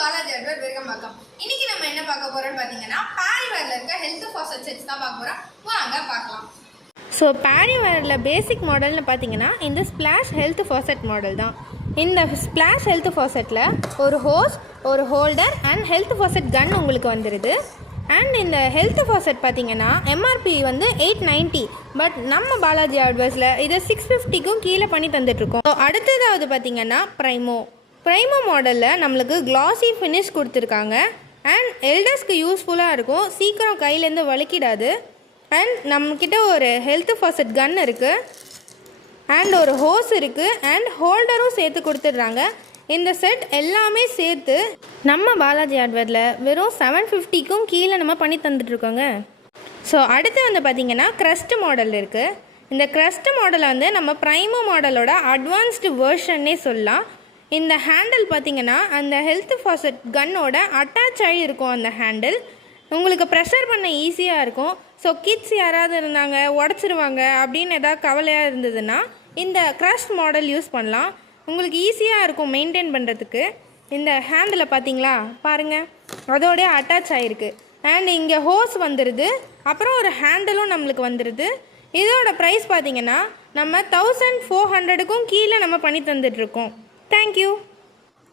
Balaji adverb welcome பார்க்கலாம். இன்னைக்கு நம்ம என்ன பார்க்க போறோம்னு பார்த்தீங்கன்னா பேரிவேர்ல இருக்க ஹெல்த் ஃபாசெட் செட்ஸ் தான் பார்க்க போறோம். வாங்க பார்க்கலாம். ஸோ பேரிவேரில் பேசிக் மாடல்னு பார்த்தீங்கன்னா இந்த ஸ்பிளாஷ் ஹெல்த் ஃபாசெட் மாடல் தான். இந்த ஸ்பிளாஷ் ஹெல்த் ஃபாசெட்டில் ஒரு ஹோஸ், ஒரு ஹோல்டர் அண்ட் ஹெல்த் ஃபாசெட் கன் உங்களுக்கு வந்துடுது. அண்ட் இந்த ஹெல்த் ஃபாசெட் பார்த்தீங்கன்னா எம்ஆர்பி வந்து 890, பட் நம்ம பாலாஜி அட்வர்ஸில் இதை 650க்கும் கீழே பண்ணி தந்துட்டுருக்கோம். ஸோ அடுத்ததாவது பார்த்தீங்கன்னா ப்ரைமோ மாடலில் நம்மளுக்கு கிளாஸி ஃபினிஷ் கொடுத்துருக்காங்க. அண்ட் எல்டர்ஸ்க்கு யூஸ்ஃபுல்லாக இருக்கும், சீக்கிரம் கையிலேருந்து வலிக்கிடாது. அண்ட் நம்மக்கிட்ட ஒரு ஹெல்த் ஃபாசெட் கன் இருக்குது, அண்ட் ஒரு ஹோஸ் இருக்குது, அண்ட் ஹோல்டரும் சேர்த்து கொடுத்துட்றாங்க. இந்த செட் எல்லாமே சேர்த்து நம்ம பாலாஜி அட்வர்ட்டில் வெறும் 750க்கும் கீழே நம்ம பண்ணி தந்துட்டுருக்கோங்க. ஸோ அடுத்து வந்து பார்த்திங்கன்னா க்ரஸ்ட் மாடல் இருக்குது. இந்த க்ரஸ்ட் மாடலை வந்து நம்ம ப்ரைமோ மாடலோட அட்வான்ஸ்டு வேர்ஷன்னே சொல்லலாம். இந்த ஹேண்டில் பார்த்திங்கன்னா அந்த ஹெல்த் ஃபாசெட் கன்னோட அட்டாச் ஆகி இருக்கும். அந்த ஹேண்டில் உங்களுக்கு ப்ரெஷர் பண்ண ஈஸியாக இருக்கும். ஸோ கிட்ஸ் யாராவது இருந்தாங்க உடச்சிருவாங்க அப்படின்னு எதாவது கவலையாக இருந்ததுன்னா இந்த க்ரஸ்ட் மாடல் யூஸ் பண்ணலாம். உங்களுக்கு ஈஸியாக இருக்கும் மெயின்டைன் பண்ணுறதுக்கு. இந்த ஹேண்டில் பார்த்தீங்களா, பாருங்கள், அதோடய அட்டாச் ஆகிருக்கு. அண்ட் இங்கே ஹோஸ் வந்துடுது, அப்புறம் ஒரு ஹேண்டிலும் நம்மளுக்கு வந்துடுது. இதோட ப்ரைஸ் பார்த்திங்கன்னா நம்ம 1400க்கும் கீழே நம்ம பண்ணி தந்துட்டுருக்கோம். தேங்க்யூ.